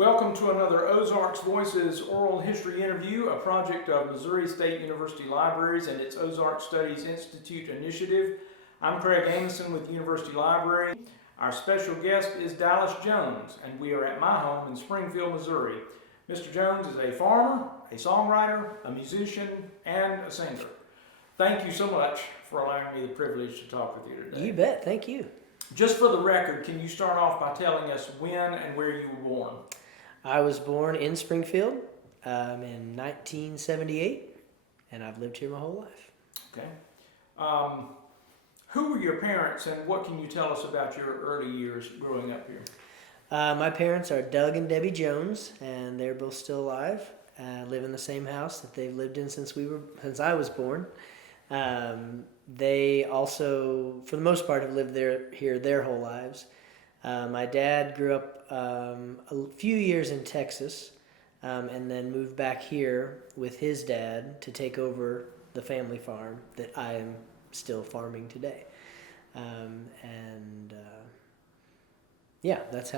Welcome to another Ozarks Voices oral history interview, a project of Missouri State University Libraries and its Ozark Studies Institute initiative. I'm Craig Amason with University Library. Our special guest is Dallas Jones, and we are at my home in Springfield, Missouri. Mr. Jones is a farmer, a songwriter, a musician, and a singer. Thank you so much for allowing me the privilege to talk with you today. You bet. Thank you. Just for the record, can you start off by telling us when and where you were born? I was born in Springfield in 1978, and I've lived here my whole life. Okay. Who were your parents, and what can you tell us about your early years growing up here? My parents are Doug and Debbie Jones, and they're both still alive. Live in the same house that they've lived in since I was born. They also, for the most part, have lived here their whole lives. My dad grew up a few years in Texas, and then moved back here with his dad to take over the family farm that I am still farming today. That's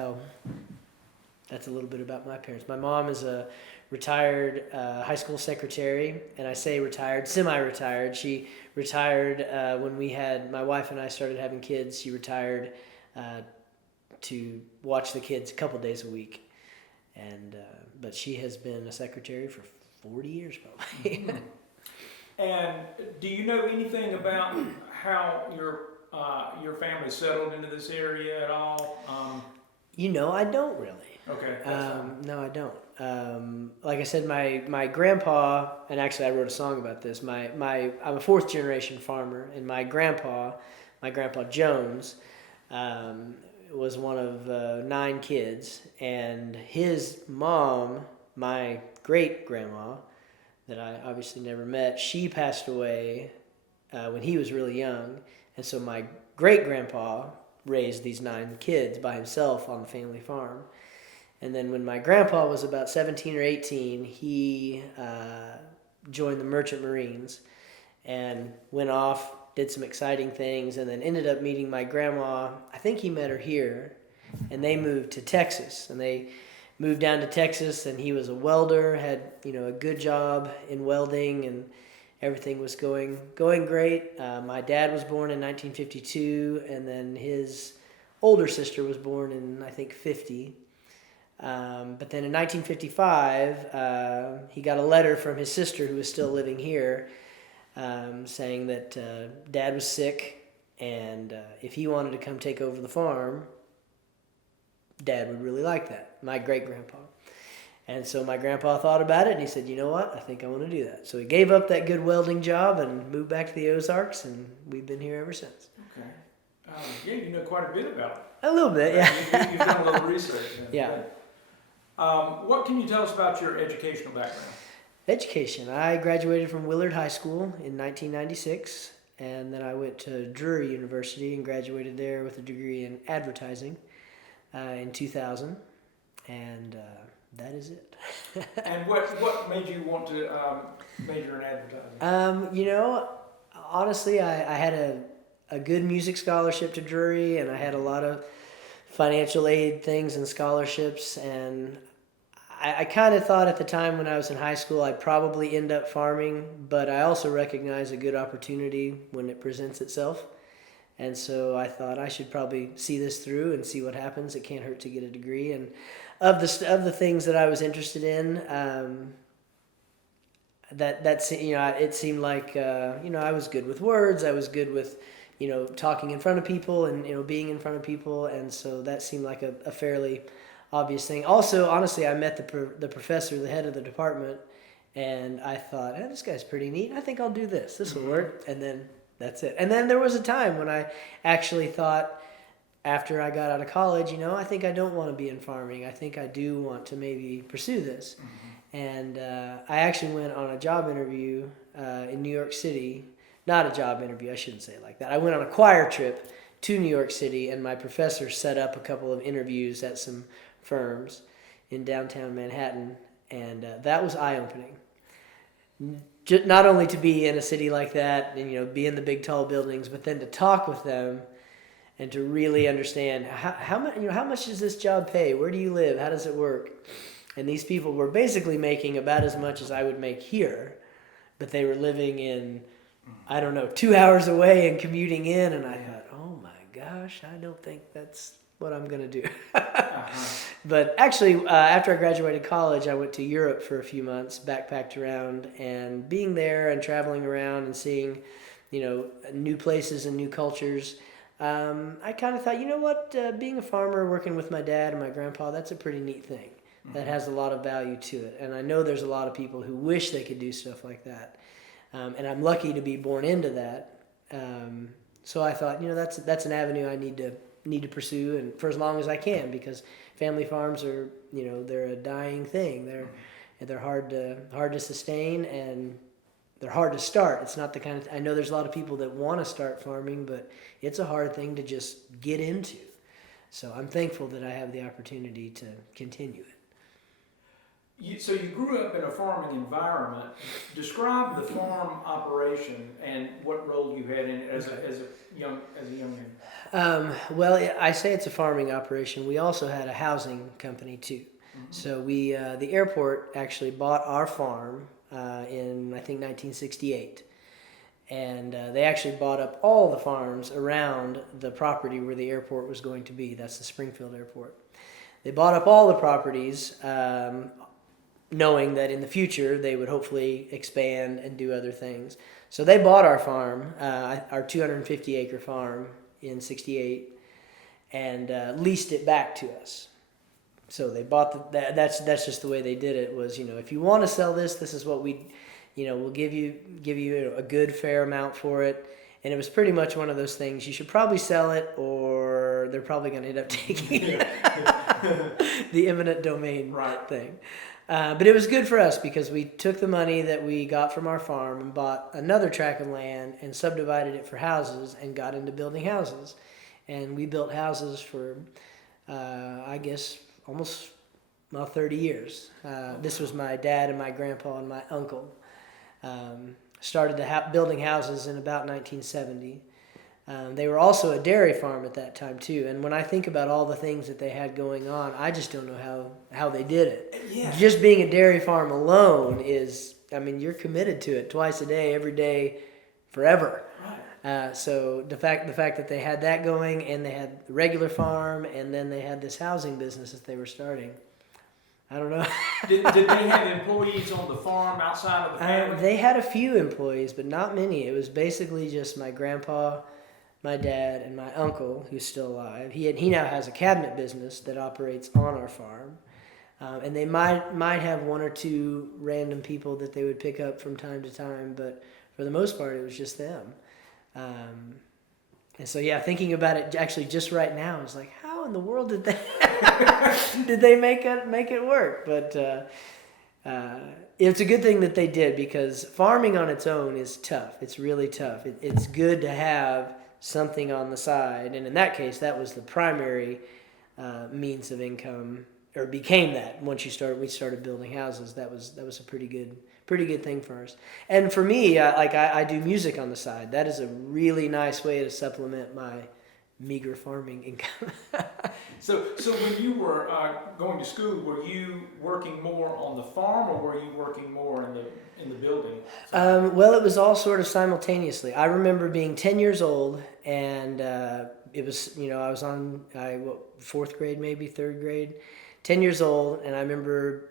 a little bit about my parents. My mom is a retired high school secretary, and I say retired, semi-retired. She retired when my wife and I started having kids. She retired to watch the kids a couple days a week, but she has been a secretary for 40 years probably. Mm-hmm. And do you know anything about how your family settled into this area at all? I don't really. Okay. No, I don't. Like I said, my grandpa, and actually I wrote a song about this. I'm a fourth generation farmer, and my grandpa Jones, was one of 9 kids, and his mom, my great grandma, that I obviously never met, she passed away when he was really young, and so my great grandpa raised these 9 kids by himself on the family farm. And then when my grandpa was about 17 or 18, he joined the Merchant Marines and went off, did some exciting things, and then ended up meeting my grandma. I think he met her here, and they moved to Texas. And they moved down to Texas, and he was a welder, had a good job in welding, and everything was going great. My dad was born in 1952, and then his older sister was born in, I think, 50. But then in 1955, he got a letter from his sister, who was still living here, saying that Dad was sick, and if he wanted to come take over the farm, Dad would really like that, my great-grandpa. And so my grandpa thought about it, and he said, you know what, I think I want to do that. So he gave up that good welding job and moved back to the Ozarks, and we've been here ever since. Okay. Yeah, you know quite a bit about it. A little bit, yeah. You've done a little research. Yeah. What can you tell us about your educational background? Education. I graduated from Willard High School in 1996, and then I went to Drury University and graduated there with a degree in advertising in 2000, and that is it. And what made you want to major in advertising? Honestly, I had a good music scholarship to Drury, and I had a lot of financial aid things and scholarships, and I kind of thought at the time when I was in high school I'd probably end up farming, but I also recognize a good opportunity when it presents itself. And so I thought I should probably see this through and see what happens. It can't hurt to get a degree. And of the things that I was interested in, it seemed like I was good with words. I was good with talking in front of people and being in front of people, and so that seemed like a fairly obvious thing. Also, honestly, I met the professor, the head of the department, and I thought, this guy's pretty neat. I think I'll do this. This will work. And then that's it. And then there was a time when I actually thought, after I got out of college, I think I don't want to be in farming. I think I do want to maybe pursue this. Mm-hmm. And I actually went on a job interview in New York City. Not a job interview, I shouldn't say it like that. I went on a choir trip to New York City, and my professor set up a couple of interviews at some firms in downtown Manhattan, and that was eye-opening. Not only to be in a city like that and be in the big tall buildings, but then to talk with them and to really understand how much, how much does this job pay? Where do you live? How does it work? And these people were basically making about as much as I would make here, but they were living in, I don't know, 2 hours away and commuting in. And I thought, oh my gosh, I don't think that's what I'm going to do. But actually, after I graduated college, I went to Europe for a few months, backpacked around, and being there and traveling around and seeing, new places and new cultures. I kind of thought, you know what, being a farmer, working with my dad and my grandpa, that's a pretty neat thing. That has a lot of value to it. And I know there's a lot of people who wish they could do stuff like that. And I'm lucky to be born into that. So I thought, that's an avenue I need to pursue, and for as long as I can, because family farms are, they're a dying thing. They're hard to sustain, and they're hard to start. It's not the kind of, I know there's a lot of people that want to start farming, but it's a hard thing to just get into. So I'm thankful that I have the opportunity to continue it. So you grew up in a farming environment. Describe the farm operation and what role you had in it as a young man. Well, I say it's a farming operation. We also had a housing company too. So we the airport actually bought our farm in, I think, 1968. And they actually bought up all the farms around the property where the airport was going to be. That's the Springfield airport. They bought up all the properties, knowing that in the future they would hopefully expand and do other things. So they bought our farm, our 250-acre farm in '68, and leased it back to us. So they bought that's just the way they did it. Was, if you want to sell this, this is what we'll give you a good fair amount for it. And it was pretty much one of those things. You should probably sell it, or they're probably going to end up taking it. The eminent domain thing. But it was good for us because we took the money that we got from our farm and bought another tract of land and subdivided it for houses and got into building houses. And we built houses for, I guess, almost 30 years. This was my dad and my grandpa and my uncle. Started building houses in about 1970. They were also a dairy farm at that time too. And when I think about all the things that they had going on, I just don't know how they did it. Yeah. Just being a dairy farm alone is, you're committed to it twice a day, every day, forever. Right. So the fact that they had that going, and they had the regular farm, and then they had this housing business that they were starting. I don't know. Did they have employees on the farm outside of the family? They had a few employees, but not many. It was basically just my grandpa, my dad, and my uncle, who's still alive. He now has a cabinet business that operates on our farm. And they might have one or two random people that they would pick up from time to time, but for the most part, it was just them. And so, thinking about it actually just right now, it's like, how in the world did they make it work? But it's a good thing that they did, because farming on its own is tough. It's really tough. It's good to have something on the side, and in that case, that was the primary means of income, or became that once we started building houses. That was a pretty good thing for us. And for me, I do music on the side. That is a really nice way to supplement my meager farming income. So when you were going to school, were you working more on the farm, or were you working more in the building? Well, it was all sort of simultaneously. I remember being 10 years old, and it was, I was on fourth grade, maybe third grade, 10 years old, and I remember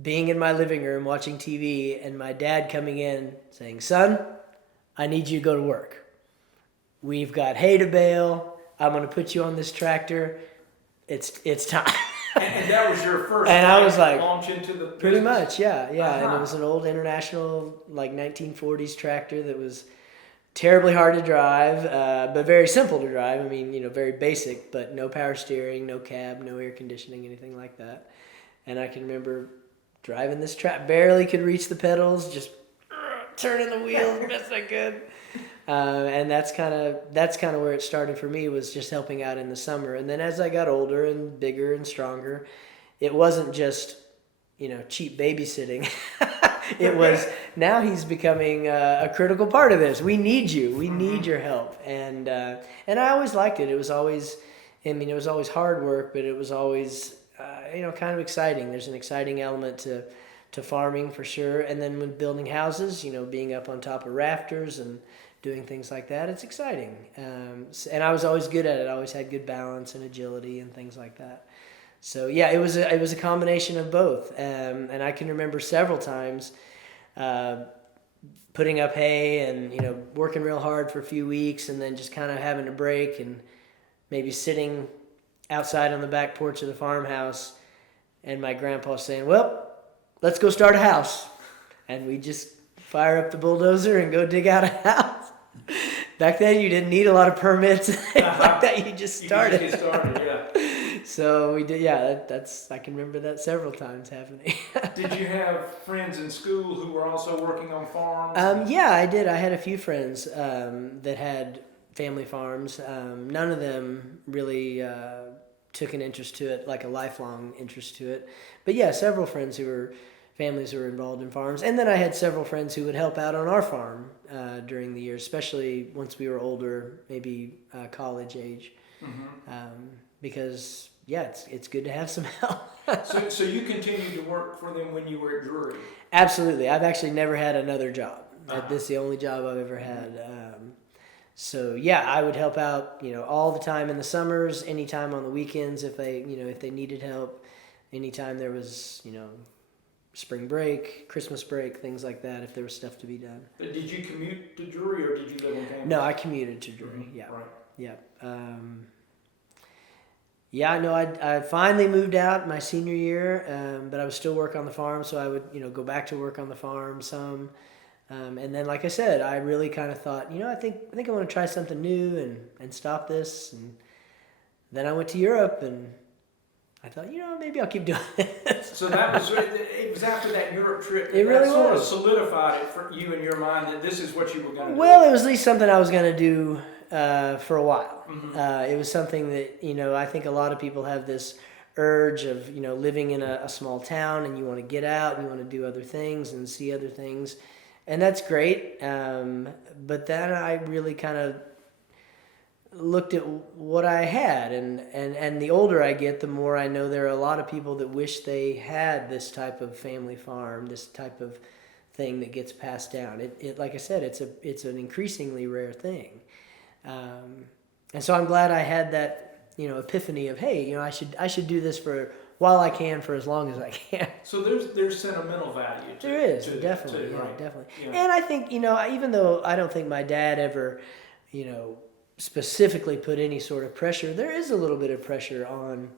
being in my living room watching TV, and my dad coming in saying, "Son, I need you to go to work. We've got hay to bale. I'm going to put you on this tractor. It's time." And that was your first and I was like, launch into the business? Pretty much, yeah. Uh-huh. And it was an old International, 1940s tractor that was terribly hard to drive, but very simple to drive. Very basic, but no power steering, no cab, no air conditioning, anything like that. And I can remember driving this track, barely could reach the pedals, just turning the wheels best I could. And that's kind of where it started for me, was just helping out in the summer. And then as I got older and bigger and stronger, it wasn't just cheap babysitting. It was, now he's becoming a critical part of this. We need you. We need your help. And I always liked it. It was always, it was always hard work, but it was always, kind of exciting. There's an exciting element to farming for sure. And then when building houses, being up on top of rafters and doing things like that, it's exciting. And I was always good at it. I always had good balance and agility and things like that. So yeah, it was a combination of both. And I can remember several times putting up hay and, working real hard for a few weeks and then just kind of having a break and maybe sitting outside on the back porch of the farmhouse and my grandpa saying, well, let's go start a house. And we just fire up the bulldozer and go dig out a house. Back then, you didn't need a lot of permits. Like that, you just started. You just get started, yeah. So we did, yeah. I can remember that several times happening. Did you have friends in school who were also working on farms? Yeah, I did. I had a few friends that had family farms. None of them really took an interest to it, like a lifelong interest to it. But yeah, several friends families who were involved in farms. And then I had several friends who would help out on our farm during the year, especially once we were older, maybe college age. Because, yeah, it's good to have some help. So you continued to work for them when you were at Drury? Absolutely. I've actually never had another job. This is the only job I've ever had. So, yeah, I would help out, all the time in the summers, anytime on the weekends if they needed help, anytime there was, spring break, Christmas break, things like that, if there was stuff to be done. But did you commute to Drury or did you live on campus? No, I commuted to Drury, yeah. Right. Yeah. I finally moved out my senior year, but I would still work on the farm, so I would, go back to work on the farm some. And then, like I said, I really kind of thought, I think I want to try something new and stop this. And then I went to Europe and I thought, maybe I'll keep doing it. So it was after that Europe trip It really sort of was. solidified it for you in your mind that this is what you were going to do. Well, it was at least something I was going to do for a while. It was something that, I think a lot of people have this urge of, living in a small town and you want to get out and you want to do other things and see other things. And that's great. But then I really kind of looked at what I had, and the older I get, the more I know there are a lot of people that wish they had this type of family farm, this type of thing that gets passed down. It like I said, it's an increasingly rare thing, and so I'm glad I had that epiphany of, hey, I should do this while I can, for as long as I can. So there's sentimental value to there is to, definitely, to, yeah, right? definitely. Yeah. And I think even though I don't think my dad ever specifically put any sort of pressure, there is a little bit of pressure on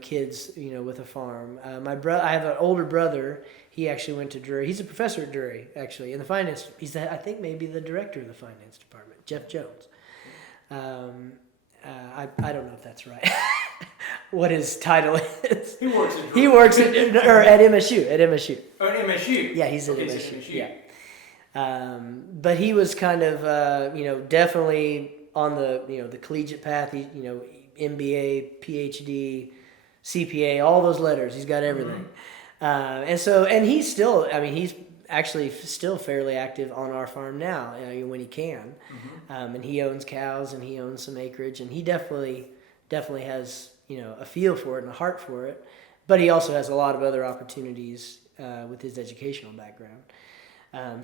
kids with a farm. I have an older brother. He actually went to Drury. He's a professor at Drury, actually, in the finance. I think maybe the director of the finance department, Jeff Jones. I don't know if that's right. What his title is. He works at Drury. He works at MSU. At MSU. Oh, at MSU. Yeah, he's at Okay, MSU. MSU. Yeah. But he was kind of, definitely on the, the collegiate path. He, MBA, PhD, CPA, all those letters. He's got everything. And he's still, he's actually still fairly active on our farm now, when he can. And he owns cows and he owns some acreage, and he definitely has, a feel for it and a heart for it. But he also has a lot of other opportunities with his educational background.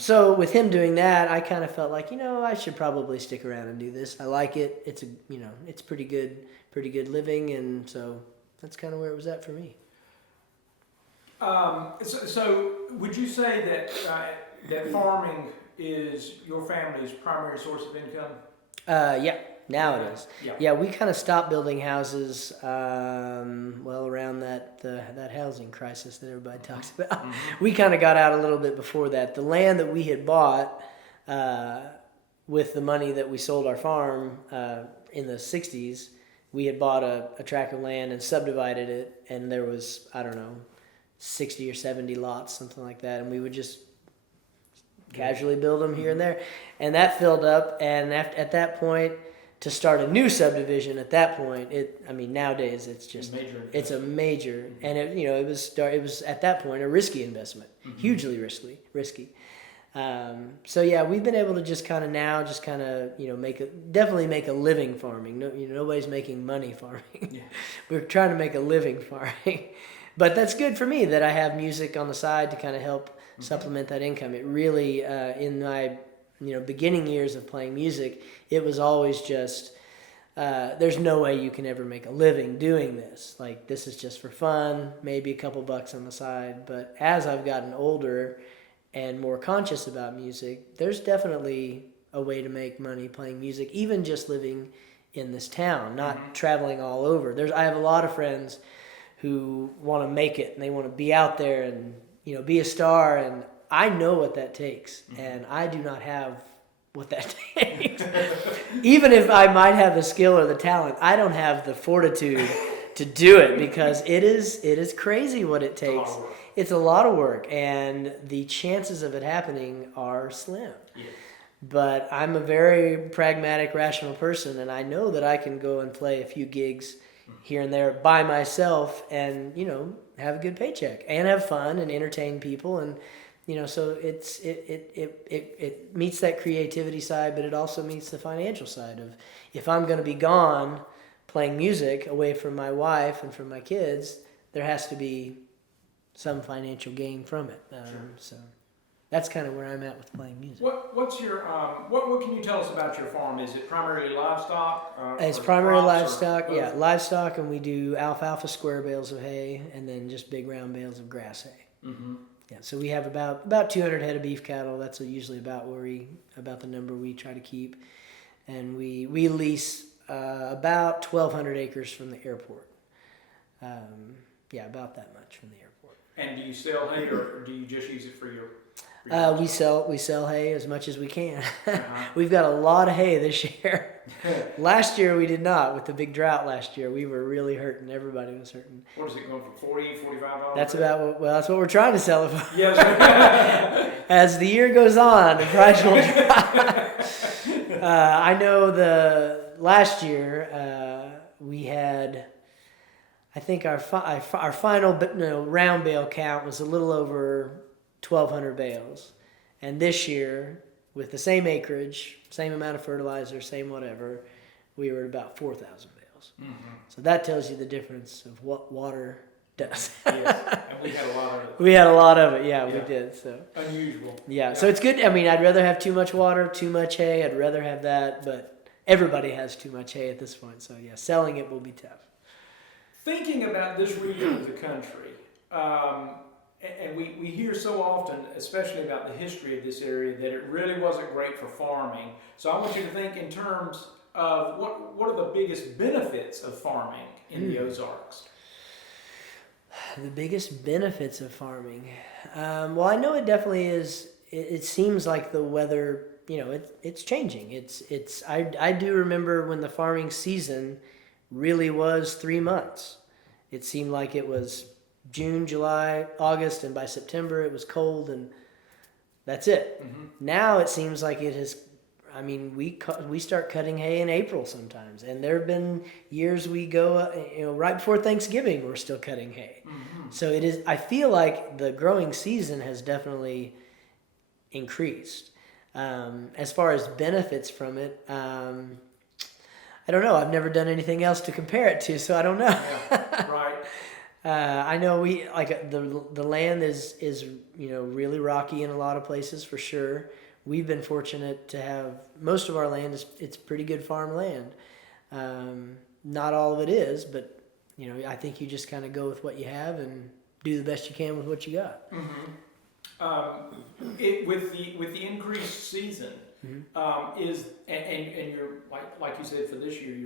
So with him doing that, I kind of felt like, I should probably stick around and do this. I like it. It's it's pretty good living. And so that's kind of where it was at for me. So would you say that farming is your family's primary source of income? Yeah, now it is. Yeah. We kind of stopped building houses, around that housing crisis that everybody talks about. We kind of got out a little bit before that. The land that we had bought with the money that we sold our farm in the 60s, we had bought a tract of land and subdivided it, and there was, 60 or 70 lots, something like that, and we would just casually build them here and there, and that filled up. And at that point, to start a new subdivision at that point, nowadays it's a major, and it was at that point a risky investment, hugely risky. So yeah, we've been able to just kind of definitely make a living farming. No, nobody's making money farming. Yeah. We're trying to make a living farming, but that's good for me that I have music on the side to kind of help supplement that income. It really, in my beginning years of playing music, it was always just, there's no way you can ever make a living doing this. Like, this is just for fun, maybe a couple bucks on the side. But as I've gotten older and more conscious about music, there's definitely a way to make money playing music, even just living in this town, not traveling all over. I have a lot of friends who want to make it, and they want to be out there and, be a star, and I know what that takes, and I do not have what that takes. Even if I might have the skill or the talent, I don't have the fortitude to do it, because it is crazy what it takes. It's a lot of work, and the chances of it happening are slim. Yeah. But I'm a very pragmatic, rational person, and I know that I can go and play a few gigs here and there by myself and, have a good paycheck and have fun and entertain people. And, so it meets that creativity side, but it also meets the financial side of, if I'm going to be gone playing music away from my wife and from my kids, there has to be some financial gain from it. So that's kind of where I'm at with playing music. What's your what can you tell us about your farm? Is it primarily livestock? It's primarily livestock. Yeah, livestock, and we do alfalfa square bales of hay, and then just big round bales of grass hay. Mm-hmm. Yeah, so we have about 200 head of beef cattle. That's usually about the number we try to keep, and we lease about 1,200 acres from the airport. About that much from the airport. And do you sell hay, or do you just use it for your? We sell hay as much as we can. We've got a lot of hay this year. Last year we did not. With the big drought last year, we were really hurting. Everybody was hurting. What is it going for? $40, $45? That's that's what we're trying to sell it for. Yes. As the year goes on, the price will drop. I know last year we had, I think our final round bale count was a little over 1,200 bales, and this year, with the same acreage, same amount of fertilizer, same whatever, we were at about 4,000 bales. Mm-hmm. So that tells you the difference of what water does. Yes, and we had a lot of it. We had a lot of it, yeah. We did. So unusual. Yeah, so it's good. I'd rather have too much water, too much hay. I'd rather have that, but everybody has too much hay at this point. So yeah, selling it will be tough. Thinking about this region of the country, and we hear so often, especially about the history of this area, that it really wasn't great for farming. So I want you to think in terms of what are the biggest benefits of farming in the Ozarks? The biggest benefits of farming? Well, I know it definitely is. It seems like the weather, it's changing. I do remember when the farming season really was 3 months. It seemed like it was June, July, August, and by September it was cold, and that's it. Mm-hmm. Now it seems like it has. We start cutting hay in April sometimes, and there have been years we go, right before Thanksgiving we're still cutting hay. Mm-hmm. So it is. I feel like the growing season has definitely increased. As far as benefits from it, I don't know. I've never done anything else to compare it to, so I don't know. Yeah, right. I know the land is really rocky in a lot of places for sure. We've been fortunate to have most of our land it's pretty good farm land. Not all of it is, but I think you just kind of go with what you have and do the best you can with what you got. Mm-hmm. With the increased season. Mm-hmm. And you're like you said, for this year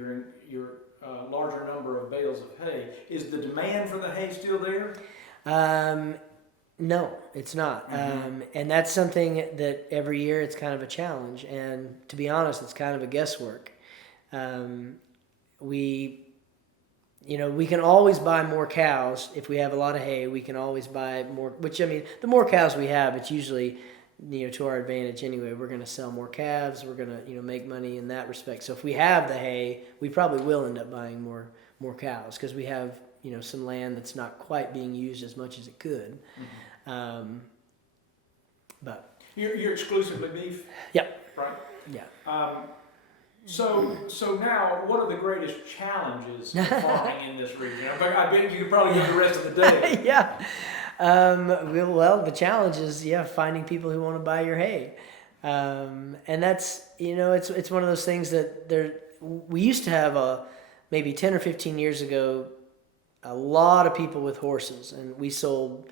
you're larger number of bales of hay. Is the demand for the hay still there? No, it's not. Mm-hmm. And that's something that every year it's kind of a challenge. And to be honest, it's kind of a guesswork. We can always buy more cows if we have a lot of hay. We can always buy more. The more cows we have, it's usually to our advantage anyway. We're going to sell more calves. We're going to, make money in that respect. So if we have the hay, we probably will end up buying more cows because we have, some land that's not quite being used as much as it could. Mm-hmm. But you're exclusively beef? Yep. Right? Yeah. So now, what are the greatest challenges of farming in this region? I bet you could probably go the rest of the day. Yeah. Well, the challenge is, finding people who want to buy your hay. And that's, it's one of those things that we used to have maybe 10 or 15 years ago, a lot of people with horses, and we sold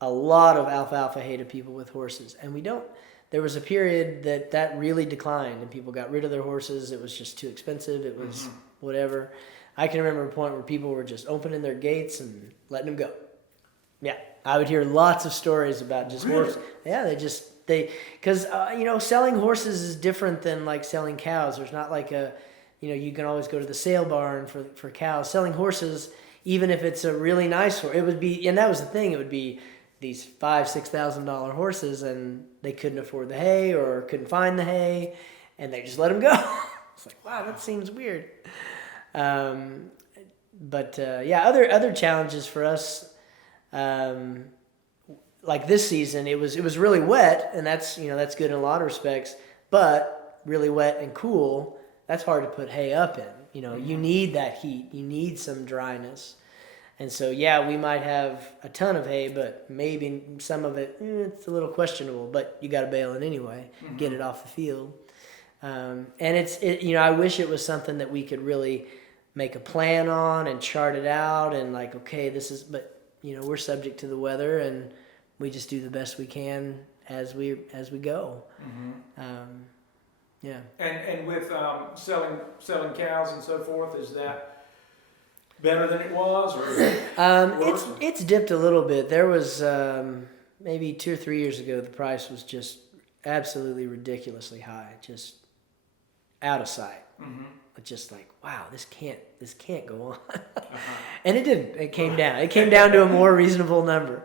a lot of alfalfa hay to people with horses. And there was a period that really declined and people got rid of their horses. It was just too expensive. It was whatever. I can remember a point where people were just opening their gates and letting them go. Yeah. I would hear lots of stories about just horses. Yeah. Because, selling horses is different than like selling cows. There's not like you can always go to the sale barn for cows. Selling horses, even if it's a really nice horse, it would be, and that was the thing, it would be these $5,000-$6,000 horses, and they couldn't afford the hay or couldn't find the hay, and they just let them go. It's like, wow, that seems weird. Other challenges for us, like this season, it was really wet, and that's good in a lot of respects. But really wet and cool, that's hard to put hay up in. You need that heat, you need some dryness. And so, we might have a ton of hay, but maybe some of it, it's a little questionable, but you got to bale it anyway, get it off the field. And I wish it was something that we could really make a plan on and chart it out and like, okay, but we're subject to the weather and we just do the best we can as we go. Mm-hmm. And with selling cows and so forth, is that better than it was, or is it worse? It's dipped a little bit. There was maybe 2 or 3 years ago, the price was just absolutely ridiculously high, just out of sight. Mm-hmm. Just like, wow, this can't go on. And it didn't. It came down. It came down to a more reasonable number.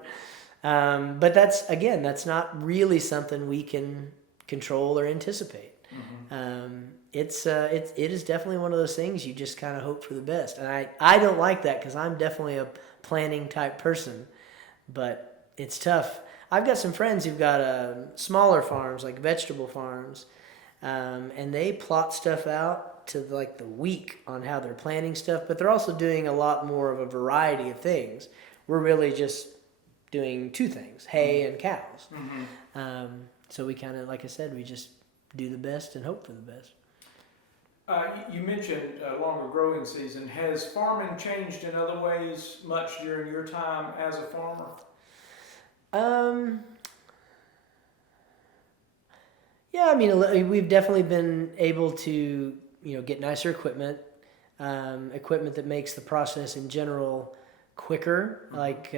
But that's not really something we can control or anticipate. Mm-hmm. It is definitely one of those things you just kind of hope for the best. And I don't like that because I'm definitely a planning type person, but it's tough. I've got some friends who've got smaller farms, like vegetable farms, and they plot stuff out to like the week on how they're planting stuff, but they're also doing a lot more of a variety of things. We're really just doing 2 things, hay and cows. Mm-hmm. So we kind of, like I said, we just do the best and hope for the best. You mentioned a longer growing season. Has farming changed in other ways much during your time as a farmer? We've definitely been able to, get nicer equipment, equipment that makes the process in general quicker. Mm-hmm. Like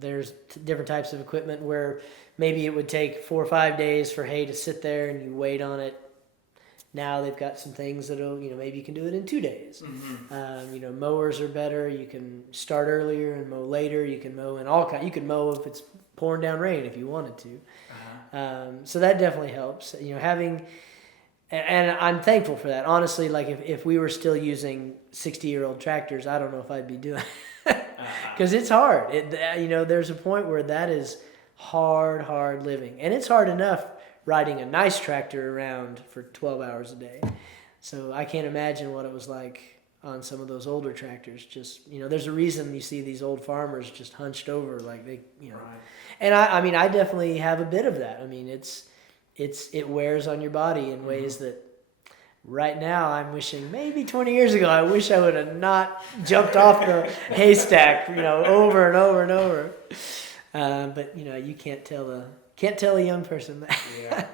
there's different types of equipment where maybe it would take 4 or 5 days for hay to sit there and you wait on it. Now they've got some things that'll, maybe you can do it in 2 days. Mm-hmm. Mowers are better. You can start earlier and mow later. You can mow in all kinds. You can mow if it's pouring down rain if you wanted to. Uh-huh. So that definitely helps. And I'm thankful for that. Honestly, like if we were still using 60-year-old tractors, I don't know if I'd be doing it. Because it's hard. There's a point where that is hard living. And it's hard enough riding a nice tractor around for 12 hours a day. So I can't imagine what it was like on some of those older tractors. Just, there's a reason you see these old farmers just hunched over like they, Right. And I definitely have a bit of that. It wears on your body in ways that right now I'm wishing maybe 20 years ago, I wish I would have not jumped off the haystack, over and over and over. But you can't tell a young person that. Yeah.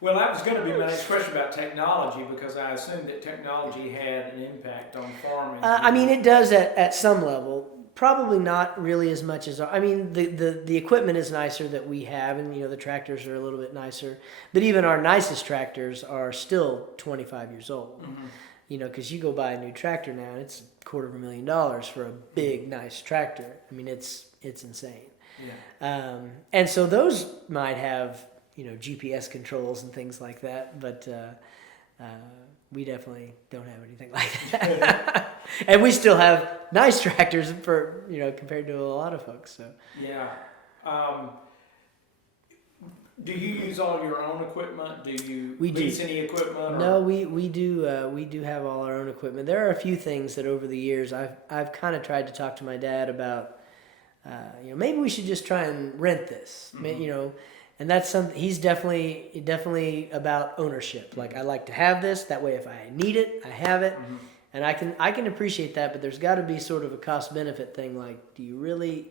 Well, that was going to be my next question about technology, because I assumed that technology had an impact on farming. It does at some level. Probably not really as much as the equipment is nicer that we have, and the tractors are a little bit nicer. But even our nicest tractors are still 25 years old. Mm-hmm. Because you go buy a new tractor now, and it's $250,000 for a big, nice tractor. It's insane. Yeah. And so those might have GPS controls and things like that. But we definitely don't have anything like that. And we still have nice tractors for compared to a lot of folks. So yeah. Do you use all your own equipment? Do you lease any equipment? No, we do have all our own equipment. There are a few things that over the years I've kind of tried to talk to my dad about. Maybe we should just try and rent this. Mm-hmm. And that's something he's definitely about ownership. Like, I like to have this, that way if I need it, I have it. Mm-hmm. And I can appreciate that, but there's got to be sort of a cost benefit thing. Like, do you really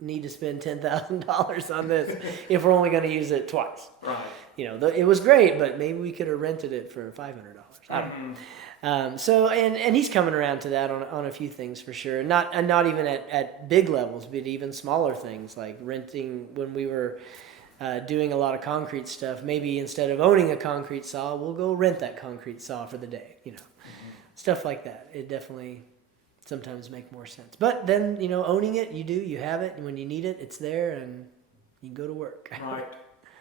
need to spend $10,000 on this if we're only going to use it twice? Right. It was great, but maybe we could have rented it for $500. I don't know. So he's coming around to that on a few things for sure. Not even at big levels, but even smaller things like renting. When we were doing a lot of concrete stuff, maybe instead of owning a concrete saw, we'll go rent that concrete saw for the day. Stuff like that. It definitely sometimes make more sense. But then owning it, you have it, and when you need it, it's there, and you can go to work. Right.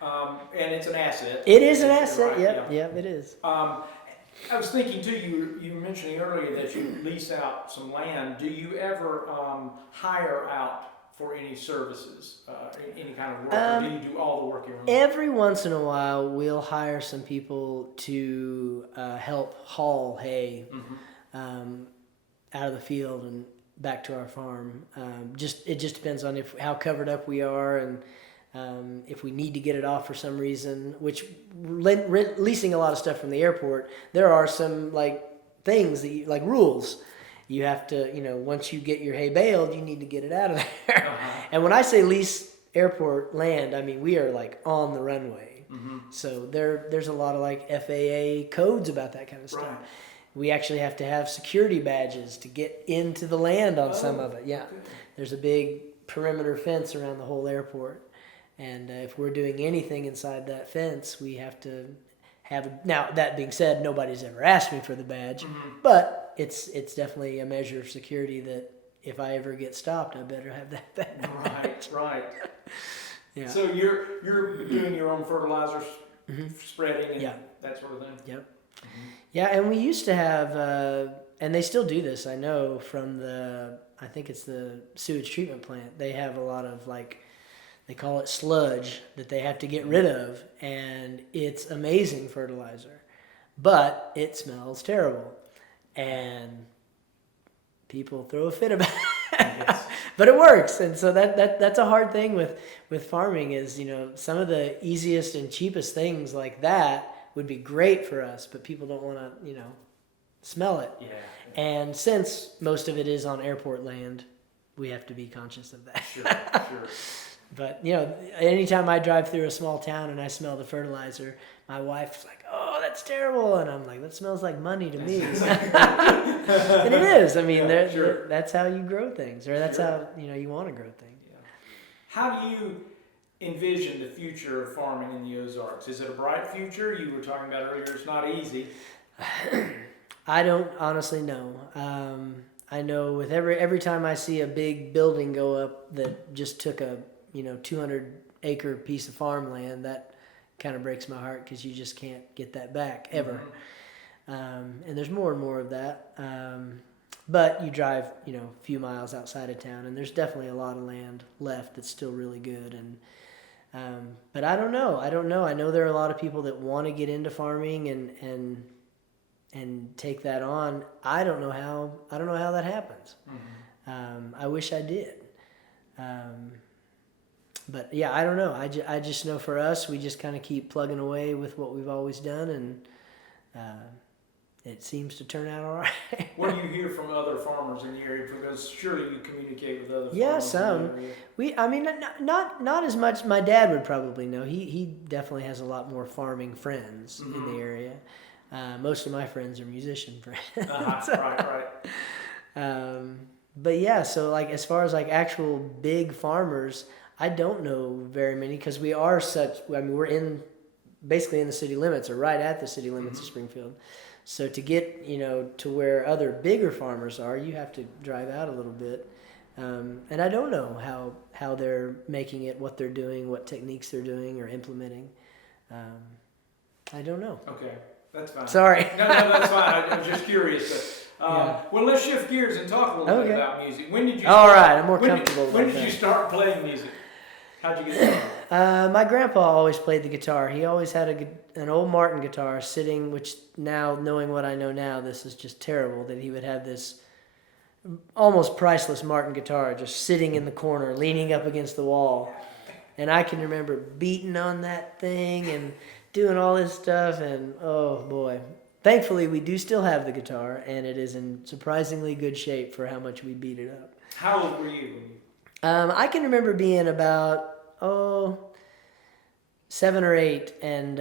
And it's an asset. It is an asset. Right. Yep, it is. I was thinking too, you were mentioning earlier that you lease out some land. Do you ever hire out for any services, any kind of work, or do you do all the work yourself? Every once in a while, we'll hire some people to help haul hay out of the field and back to our farm. It just depends on how covered up we are, and if we need to get it off for some reason, which leasing a lot of stuff from the airport, there are some things that like rules. You have to, once you get your hay baled, you need to get it out of there. Uh-huh. And when I say lease airport land, I mean we are on the runway. Mm-hmm. So there's a lot of FAA codes about that kind of stuff. Right. We actually have to have security badges to get into the land on some of it. Yeah, okay. There's a big perimeter fence around the whole airport. And if we're doing anything inside that fence, we have to have. Now, that being said, nobody's ever asked me for the badge, but it's definitely a measure of security that if I ever get stopped, I better have that badge. Right. Yeah. So you're doing your own fertilizer spreading and that sort of thing. Yep. Mm-hmm. Yeah, and we used to have, and they still do this. I know from I think it's the sewage treatment plant. They have a lot of they call it sludge that they have to get rid of, and it's amazing fertilizer, but it smells terrible, and people throw a fit about it. Yes. But it works, and so that's a hard thing with farming is, some of the easiest and cheapest things like that would be great for us, but people don't want to, smell it. Yeah. And since most of it is on airport land, we have to be conscious of that. Sure. But, anytime I drive through a small town and I smell the fertilizer, my wife's like, "Oh, that's terrible." And I'm like, "That smells like money to me." And it is. I mean, that's how you grow things, or that's how, you want to grow things. Yeah. How do you envision the future of farming in the Ozarks? Is it a bright future? You were talking about earlier, it's not easy. I don't honestly know. I know with every time I see a big building go up that just took a 200-acre piece of farmland, that kind of breaks my heart because you just can't get that back ever. Mm-hmm. And there's more and more of that. But you drive, a few miles outside of town, and there's definitely a lot of land left that's still really good. And but I don't know. I know there are a lot of people that want to get into farming and take that on. I don't know how that happens. Mm-hmm. I wish I did. But yeah, I don't know. I just know for us, we just kind of keep plugging away with what we've always done, and it seems to turn out all right. What do you hear from other farmers in the area? Because surely you communicate with other farmers. Yeah, some. Not as much. My dad would probably know. He definitely has a lot more farming friends in the area. Most of my friends are musician friends. Right. But yeah, so as far as actual big farmers, I don't know very many because we are we're basically in the city limits or right at the city limits of Springfield. So to get, to where other bigger farmers are, you have to drive out a little bit. And I don't know how they're making it, what they're doing, what techniques they're doing or implementing. I don't know. Okay, that's fine. Sorry. No, that's fine. I was just curious. But, well, let's shift gears and talk a little bit about music. When did you? All right, I'm more comfortable. When did you start playing music? How'd you get started? My grandpa always played the guitar. He always had an old Martin guitar sitting, which now, knowing what I know now, this is just terrible, that he would have this almost priceless Martin guitar just sitting in the corner, leaning up against the wall. And I can remember beating on that thing and doing all this stuff, and oh boy. Thankfully, we do still have the guitar, and it is in surprisingly good shape for how much we beat it up. How old were you? I can remember being about 7 or 8, and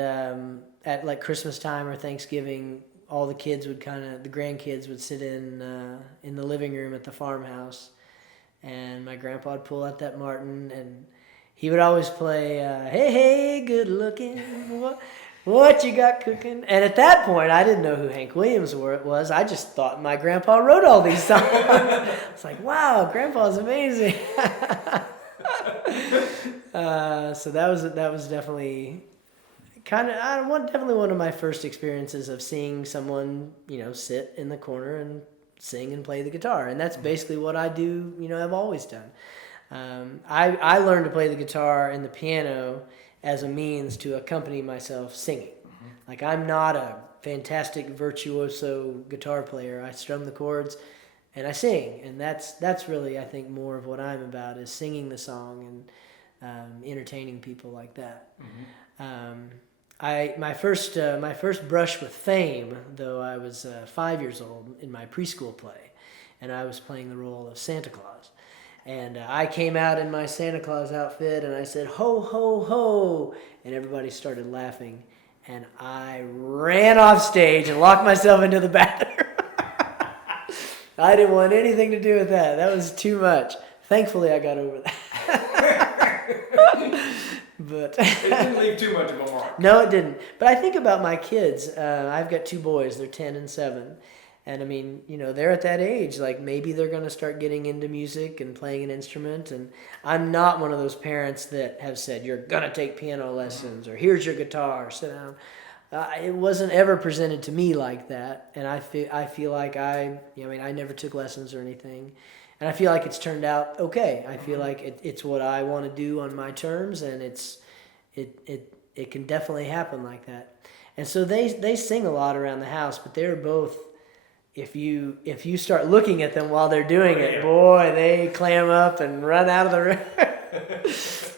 at like Christmas time or Thanksgiving, all the kids would the grandkids would sit in the living room at the farmhouse, and my grandpa would pull out that Martin, and he would always play, "Hey, hey, good looking, what you got cooking?" And at that point, I didn't know who Hank Williams was. I just thought my grandpa wrote all these songs. It's like, wow, grandpa's amazing. So that was definitely definitely one of my first experiences of seeing someone, sit in the corner and sing and play the guitar. And that's basically what I do, I've always done. I learned to play the guitar and the piano as a means to accompany myself singing. Mm-hmm. Like, I'm not a fantastic virtuoso guitar player. I strum the chords and I sing, and that's really, I think, more of what I'm about, is singing the song and entertaining people like that. Mm-hmm. My first brush with fame, though, I was 5 years old in my preschool play, and I was playing the role of Santa Claus. And I came out in my Santa Claus outfit, and I said, "Ho, ho, ho," and everybody started laughing. And I ran off stage and locked myself into the bathroom. I didn't want anything to do with that. That was too much. Thankfully, I got over that. But it didn't leave too much of a mark. No, it didn't. But I think about my kids. I've got 2 boys. They're 10 and 7. And I mean, they're at that age, like maybe they're going to start getting into music and playing an instrument. And I'm not one of those parents that have said, "You're going to take piano lessons," or "Here's your guitar, sit down." It wasn't ever presented to me like that. And I feel like I never took lessons or anything. And I feel like it's turned out okay. I feel like it's what I want to do on my terms, and it can definitely happen like that. And so they sing a lot around the house, but they're both, if you start looking at them while they're doing it, boy, they clam up and run out of the room.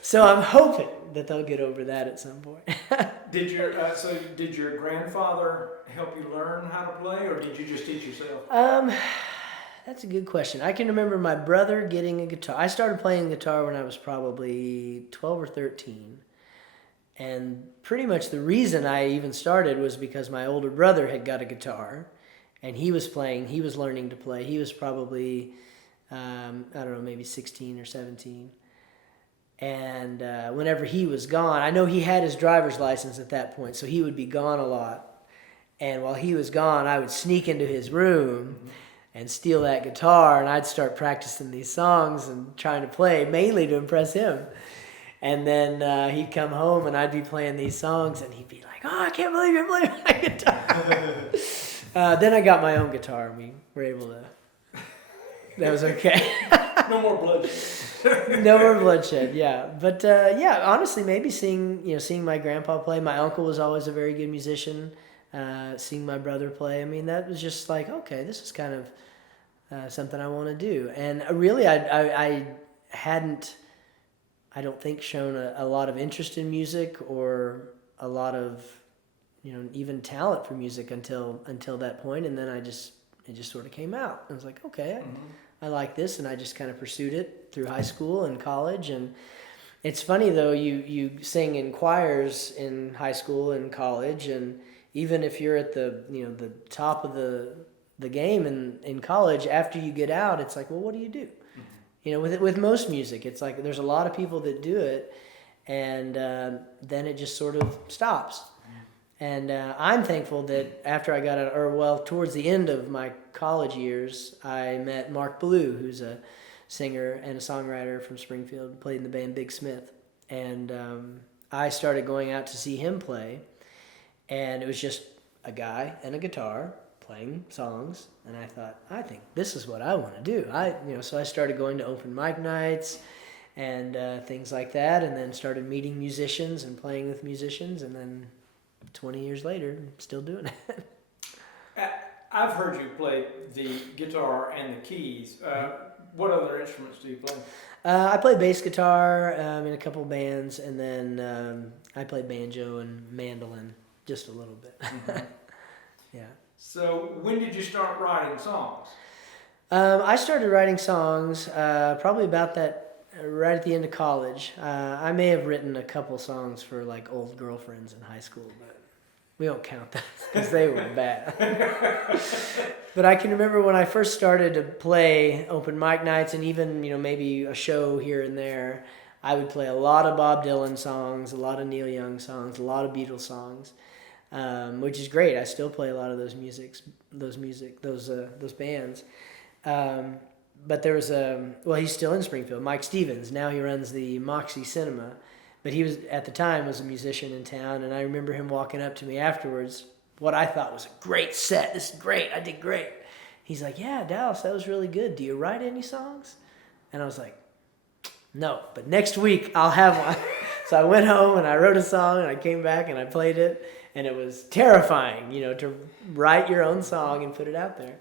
So I'm hoping that they'll get over that at some point. Did your grandfather help you learn how to play, or did you just teach yourself? That's a good question. I can remember my brother getting a guitar. I started playing guitar when I was probably 12 or 13. And pretty much the reason I even started was because my older brother had got a guitar, and he was learning to play. He was probably, maybe 16 or 17. And whenever he was gone, I know he had his driver's license at that point, so he would be gone a lot. And while he was gone, I would sneak into his room and steal that guitar, and I'd start practicing these songs and trying to play, mainly to impress him. And then he'd come home, and I'd be playing these songs, and he'd be like, "Oh, I can't believe you're playing my guitar." Then I got my own guitar, and we were able to... That was okay. No more bloodshed. No more bloodshed, yeah. But honestly, maybe seeing my grandpa play. My uncle was always a very good musician. Seeing my brother play, that was just like, okay, this is kind of something I want to do. And really, I hadn't, I don't think, shown a lot of interest in music or a lot of, even talent for music until that point. And then it just sort of came out. I was like, okay, I like this, and I just kind of pursued it through high school and college. And it's funny though, you sing in choirs in high school and college, and even if you're at the the top of the game in college, after you get out, it's like, well, what do you do? With most music, it's like there's a lot of people that do it, and then it just sort of stops. And I'm thankful that after I got out, towards the end of my college years, I met Mark Bilyeu, who's a singer and a songwriter from Springfield, played in the band Big Smith. And I started going out to see him play, and it was just a guy and a guitar playing songs, and I thought, I think this is what I want to do. So I started going to open mic nights and things like that, and then started meeting musicians and playing with musicians, and then 20 years later, I'm still doing it. I've heard you play the guitar and the keys. What other instruments do you play? I play bass guitar in a couple bands, and then I play banjo and mandolin just a little bit. Mm-hmm. Yeah. So when did you start writing songs? I started writing songs probably about that right at the end of college. I may have written a couple songs for like old girlfriends in high school, but we don't count that because they were bad. But I can remember when I first started to play open mic nights, and even maybe a show here and there, I would play a lot of Bob Dylan songs, a lot of Neil Young songs, a lot of Beatles songs, which is great. I still play a lot of those bands. But there was he's still in Springfield, Mike Stevens. Now he runs the Moxie Cinema. But he was, at the time, was a musician in town, and I remember him walking up to me afterwards, what I thought was a great set. This is great. I did great. He's like, yeah, Dallas, that was really good. Do you write any songs? And I was like, no, but next week I'll have one. So I went home and I wrote a song, and I came back and I played it, and it was terrifying, to write your own song and put it out there.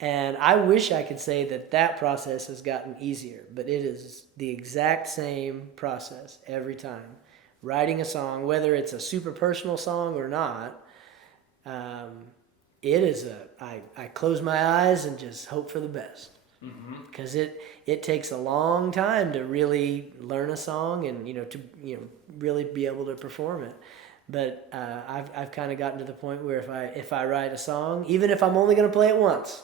And I wish I could say that process has gotten easier, but it is the exact same process every time. Writing a song, whether it's a super personal song or not, it is I close my eyes and just hope for the best. Because it takes a long time to really learn a song and to really be able to perform it. But I've kind of gotten to the point where if I write a song, even if I'm only going to play it once,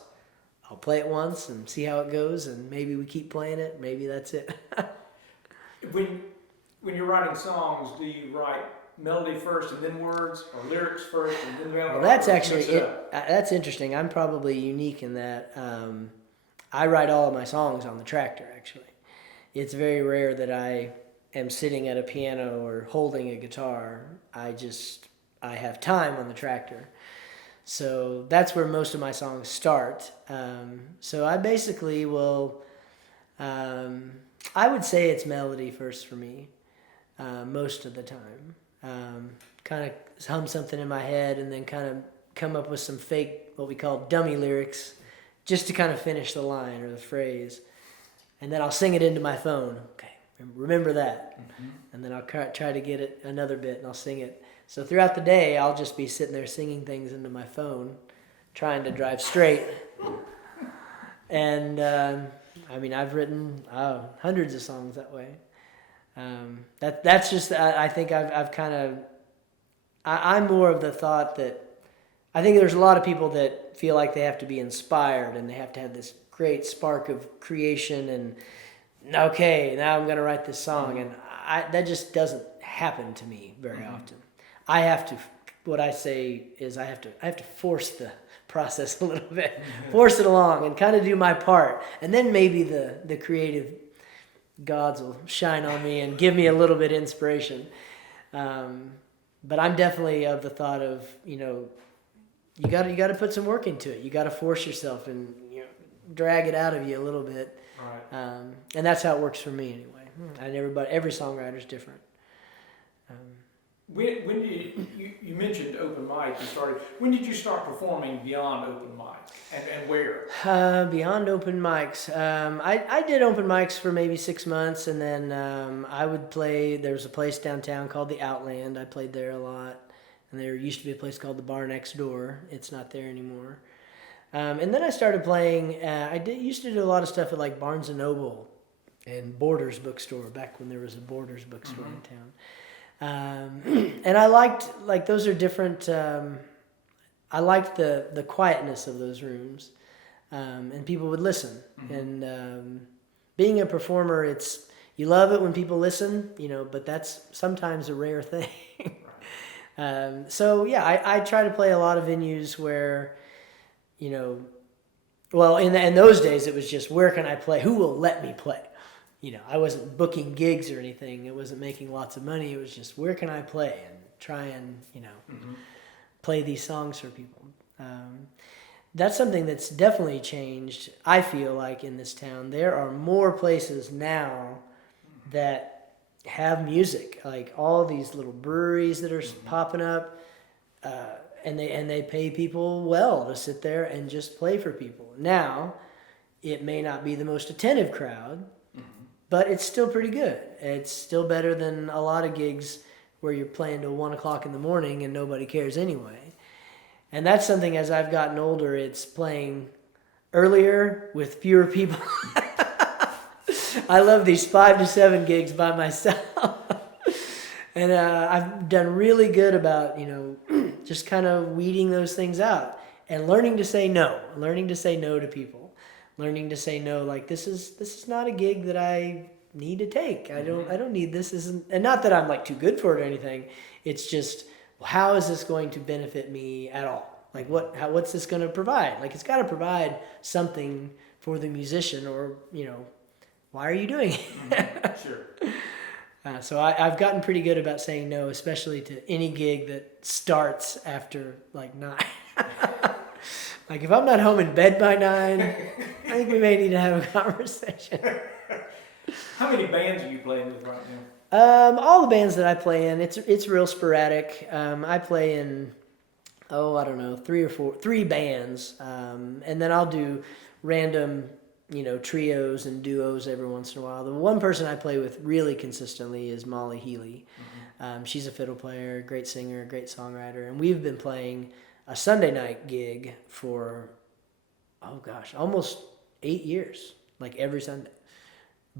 I'll play it once and see how it goes, and maybe we keep playing it. Maybe that's it. When you're writing songs, do you write melody first and then words, or lyrics first and then melody? Well, that's actually that's interesting. I'm probably unique in that I write all of my songs on the tractor. Actually, it's very rare that I am sitting at a piano or holding a guitar. I have time on the tractor. So that's where most of my songs start. So I basically will, I would say it's melody first for me, most of the time. Kind of hum something in my head and then kind of come up with some fake, what we call dummy lyrics, just to kind of finish the line or the phrase. And then I'll sing it into my phone. Okay, remember that. Mm-hmm. And then I'll try to get it another bit and I'll sing it. So throughout the day, I'll just be sitting there singing things into my phone, trying to drive straight. And I've written hundreds of songs that way. That's just, I think I've kind of, I'm more of the thought that I think there's a lot of people that feel like they have to be inspired and they have to have this great spark of creation and okay, now I'm going to write this song. And that just doesn't happen to me very often. I have to, what I say is I have to force the process a little bit, force it along and kind of do my part. And then maybe the creative gods will shine on me and give me a little bit of inspiration. But I'm definitely of the thought of, you got to put some work into it. You got to force yourself and drag it out of you a little bit. Right. And that's how it works for me anyway. And every songwriter is different. When you mentioned open mic, when did you start performing beyond open mics and where? Beyond open mics. I did open mics for maybe 6 months, and then I would play, there was a place downtown called the Outland. I played there a lot, and there used to be a place called the Bar Next Door. It's not there anymore. And then I started playing, used to do a lot of stuff at like Barnes & Noble and Borders bookstore, back when there was a Borders bookstore in town. And I liked, those are different, I liked the quietness of those rooms, and people would listen. And being a performer, you love it when people listen, but that's sometimes a rare thing. So yeah, I try to play a lot of venues where, well, in those days it was just, where can I play? Who will let me play? I wasn't booking gigs or anything. It wasn't making lots of money. It was just, where can I play and try and, play these songs for people. That's something that's definitely changed, I feel like, in this town. There are more places now that have music, like all these little breweries that are popping up, and they pay people well to sit there and just play for people. Now, it may not be the most attentive crowd, but it's still pretty good. It's still better than a lot of gigs where you're playing till 1 o'clock in the morning and nobody cares anyway. And that's something, as I've gotten older, it's playing earlier with fewer people. I love these 5 to 7 gigs by myself. And I've done really good about, just kind of weeding those things out and learning to say no to people, learning to say no, like, this is not a gig that I need to take. I don't need this. And not that I'm like too good for it or anything. It's just, how is this going to benefit me at all? Like, what's this going to provide? Like, it's got to provide something for the musician, or, why are you doing it? Sure. So I've gotten pretty good about saying no, especially to any gig that starts after like 9. Like, if I'm not home in bed by 9, I think we may need to have a conversation. How many bands are you playing with right now? All the bands that I play in, it's real sporadic. I play in, I don't know, 3 bands, and then I'll do random, trios and duos every once in a while. The one person I play with really consistently is Molly Healey. She's a fiddle player, great singer, great songwriter, and we've been playing a Sunday night gig for, almost 8 years, like every Sunday.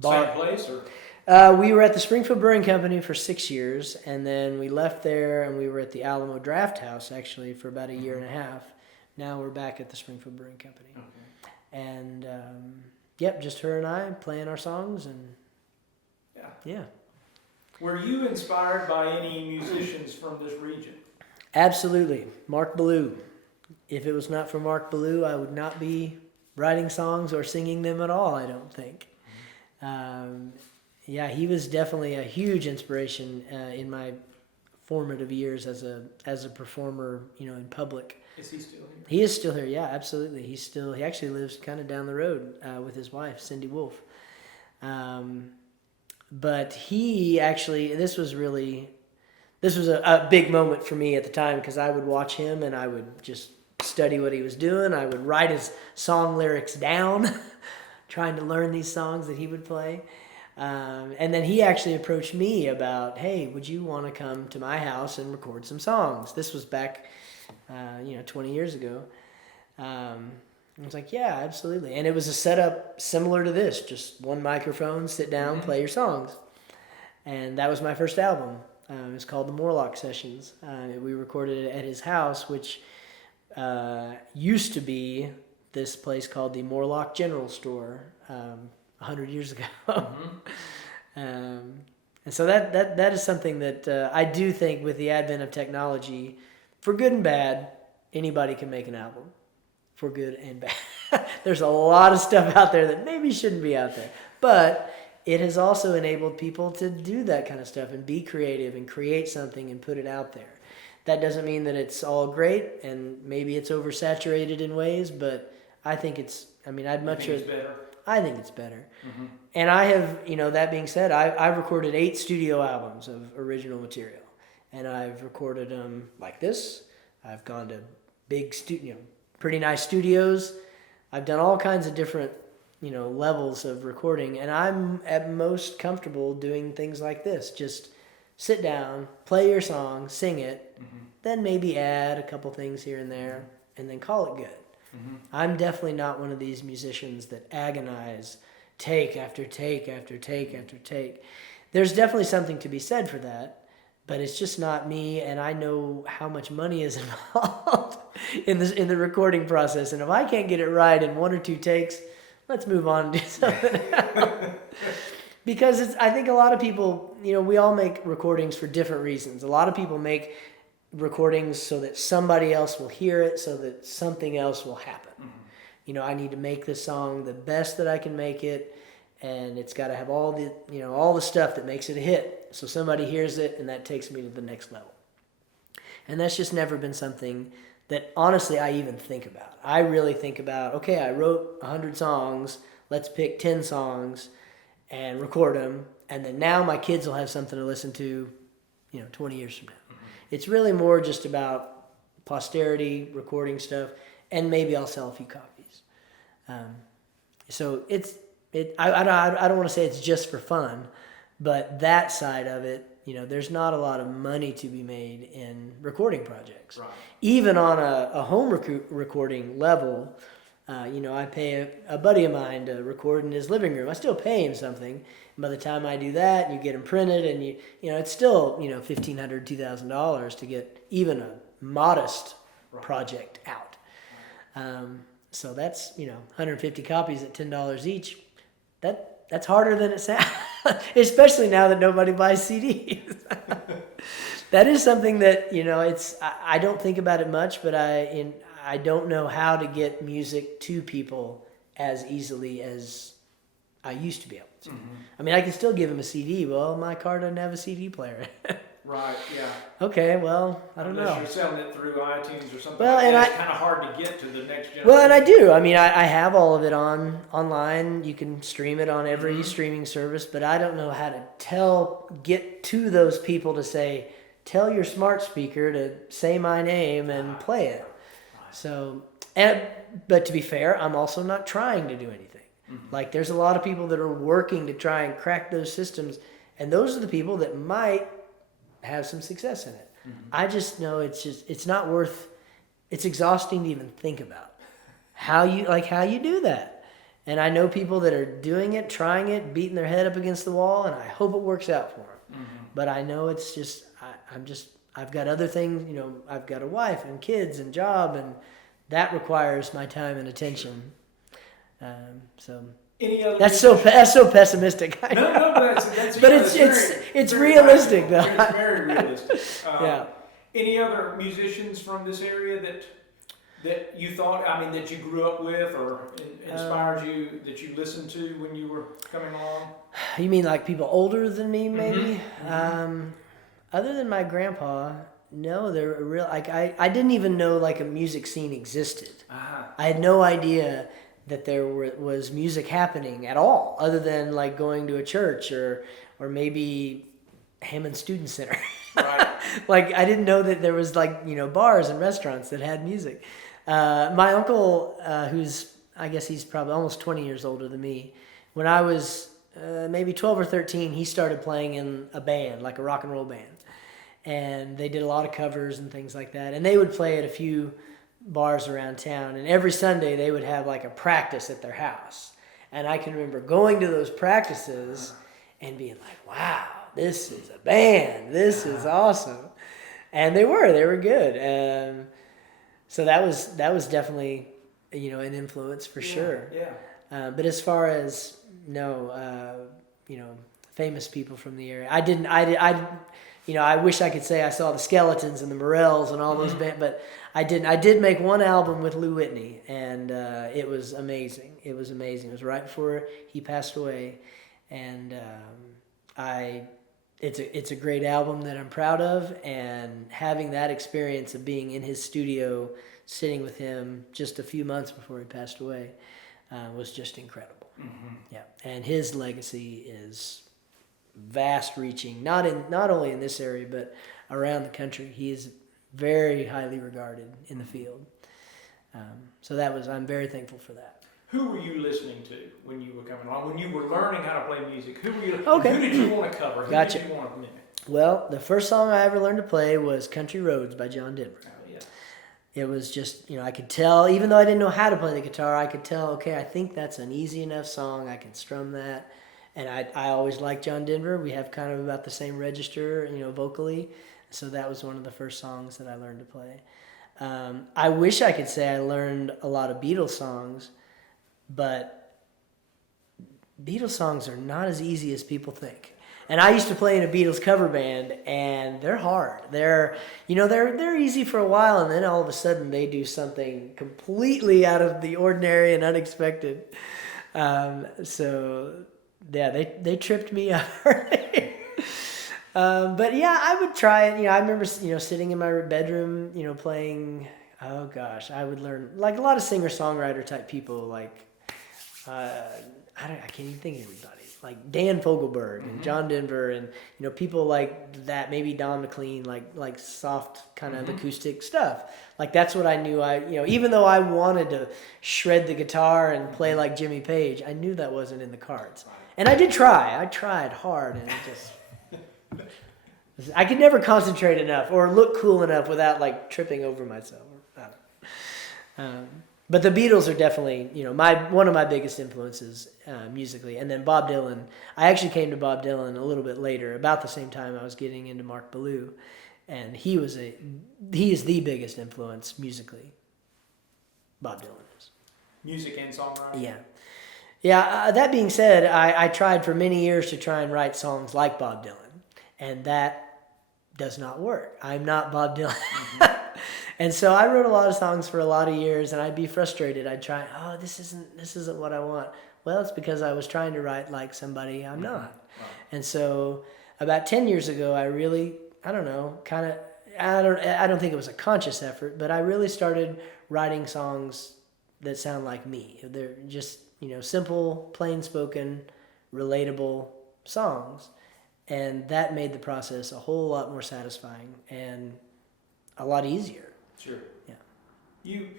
Same place, or? We were at the Springfield Brewing Company for 6 years, and then we left there, and we were at the Alamo Draft House, actually, for about a year and a half. Now we're back at the Springfield Brewing Company. Okay. And, just her and I playing our songs, and yeah. Were you inspired by any musicians from this region? Absolutely. Mark Bilyeu. If it was not for Mark Bilyeu, I would not be writing songs or singing them at all, I don't think. He was definitely a huge inspiration in my formative years as a performer, in public. Is he still here? He is still here, yeah, absolutely. He actually lives kind of down the road with his wife, Cindy Wolf. But he actually, this was a big moment for me at the time, because I would watch him and I would just study what he was doing. I would write his song lyrics down, trying to learn these songs that he would play. And then he actually approached me about, hey, would you want to come to my house and record some songs? This was back, 20 years ago. I was like, yeah, absolutely. And it was a setup similar to this, just one microphone, sit down, play your songs. And that was my first album. It was called the Morlock Sessions. We recorded it at his house, which used to be this place called the Morlock General Store 100 years ago. And so that is something that I do think, with the advent of technology, for good and bad, anybody can make an album. For good and bad. There's a lot of stuff out there that maybe shouldn't be out there. But it has also enabled people to do that kind of stuff and be creative and create something and put it out there. That doesn't mean that it's all great, and maybe it's oversaturated in ways, but I think I'd much rather. Better? I think it's better. And I have, that being said, I've recorded 8 studio albums of original material. And I've recorded them like this. I've gone to big pretty nice studios. I've done all kinds of different, levels of recording. And I'm at most comfortable doing things like this. Just sit down, play your song, sing it, then maybe add a couple things here and there, and then call it good. I'm definitely not one of these musicians that agonize take after take after take after take. There's definitely something to be said for that, but it's just not me, and I know how much money is involved in the recording process, and if I can't get it right in 1 or 2 takes, let's move on and do something else. Because I think a lot of people, we all make recordings for different reasons. A lot of people make recordings so that somebody else will hear it, so that something else will happen. I need to make this song the best that I can make it, and it's got to have all the stuff that makes it a hit. So somebody hears it, and that takes me to the next level. And that's just never been something that honestly I even think about. I really think about, okay, I wrote 100 songs, let's pick 10 songs and record them, and then now my kids will have something to listen to, 20 years from now. Mm-hmm. It's really more just about posterity, recording stuff, and maybe I'll sell a few copies. So I don't want to say it's just for fun, but that side of it, there's not a lot of money to be made in recording projects. Right. Even on a home recording level, I pay a buddy of mine to record in his living room. I still pay him something. And by the time I do that, you get them printed, and it's still $1,500, $2,000 to get even a modest project out. So that's 150 copies at $10 each. That's harder than it sounds, especially now that nobody buys CDs. That is something that I don't think about it much, but I don't know how to get music to people as easily as I used to be able to. Mm-hmm. I mean, I can still give them a CD. Well, my car doesn't have a CD player. Right, yeah. Okay, well, I don't know. Unless you're selling it through iTunes or something well, like and that, it's kind of hard to get to the next generation. Well, and I do. I mean, I have all of it online. You can stream it on every streaming service, but I don't know how to get to those people to say, tell your smart speaker to say my name and play it. Right. So, but to be fair, I'm also not trying to do anything. Mm-hmm. Like, there's a lot of people that are working to try and crack those systems, and those are the people that might have some success in it. Mm-hmm. I just know it's not worth, it's exhausting to even think about how you do that. And I know people that are doing it, trying it, beating their head up against the wall, and I hope it works out for them. Mm-hmm. But I know it's just, I've got other things, I've got a wife and kids and job, and that requires my time and attention. That's so pessimistic. No, that's but it's realistic though. It's very realistic. Yeah. Any other musicians from this area that you thought, that you grew up with or inspired you, that you listened to when you were coming along? You mean like people older than me, maybe? Mm-hmm. Other than my grandpa, no, they're real. I didn't even know like a music scene existed. Uh-huh. I had no idea that there was music happening at all, other than like going to a church or maybe Hammond Student Center. Right. Like, I didn't know that there was like, bars and restaurants that had music. My uncle, who's, I guess he's probably almost 20 years older than me, when I was maybe 12 or 13, he started playing in a band, like a rock and roll band. And they did a lot of covers and things like that. And they would play at a few bars around town, and every Sunday they would have like a practice at their house. And I can remember going to those practices and being like, wow, this is a band, this is awesome. And they were good. So that was definitely an influence for sure. Yeah. But as far as famous people from the area, I wish I could say I saw the Skeletons and the Morels and all those bands, but I didn't. I did make one album with Whitney, and it was amazing. It was right before he passed away, and it's a great album that I'm proud of, and having that experience of being in his studio, sitting with him just a few months before he passed away, was just incredible. Mm-hmm. Yeah, and his legacy is vast reaching, not only in this area but around the country. He is very highly regarded in the field. So I'm very thankful for that. Who were you listening to when you were coming along? When you were learning how to play music, who were you? Okay. Who did you want to cover? Who Gotcha. did you want to mimic? Well, the first song I ever learned to play was Country Roads by John Denver. Oh, yeah. It was just, I could tell, even though I didn't know how to play the guitar, I could tell, okay, I think that's an easy enough song. I can strum that. And I always liked John Denver. We have kind of about the same register, vocally. So that was one of the first songs that I learned to play. I wish I could say I learned a lot of Beatles songs, but Beatles songs are not as easy as people think. And I used to play in a Beatles cover band, and they're hard. They're easy for a while, and then all of a sudden they do something completely out of the ordinary and unexpected. So Yeah, they tripped me up. But yeah, I would try it. I remember sitting in my bedroom, playing. Oh gosh, I would learn like a lot of singer-songwriter type people. Like I can't even think of anybody. Like Dan Fogelberg and John Denver and people like that. Maybe Don McLean, like soft kind of acoustic stuff. Like that's what I knew. Even though I wanted to shred the guitar and play like Jimmy Page, I knew that wasn't in the cards. And I did try. I tried hard, and it just. I could never concentrate enough or look cool enough without like tripping over myself. I don't know. But the Beatles are definitely, one of my biggest influences musically. And then Bob Dylan. I actually came to Bob Dylan a little bit later, about the same time I was getting into Mark Bilyeu, and he is the biggest influence musically. Bob Dylan is. Music and songwriting. Yeah. Yeah, that being said, I tried for many years to try and write songs like Bob Dylan, and that does not work. I'm not Bob Dylan. And so I wrote a lot of songs for a lot of years, and I'd be frustrated. I'd try, this isn't what I want. Well, it's because I was trying to write like somebody I'm not. Wow. And so about 10 years ago, I really, I don't think it was a conscious effort, but I really started writing songs that sound like me. They're just, simple, plain spoken, relatable songs. And that made the process a whole lot more satisfying and a lot easier. Sure. Yeah. You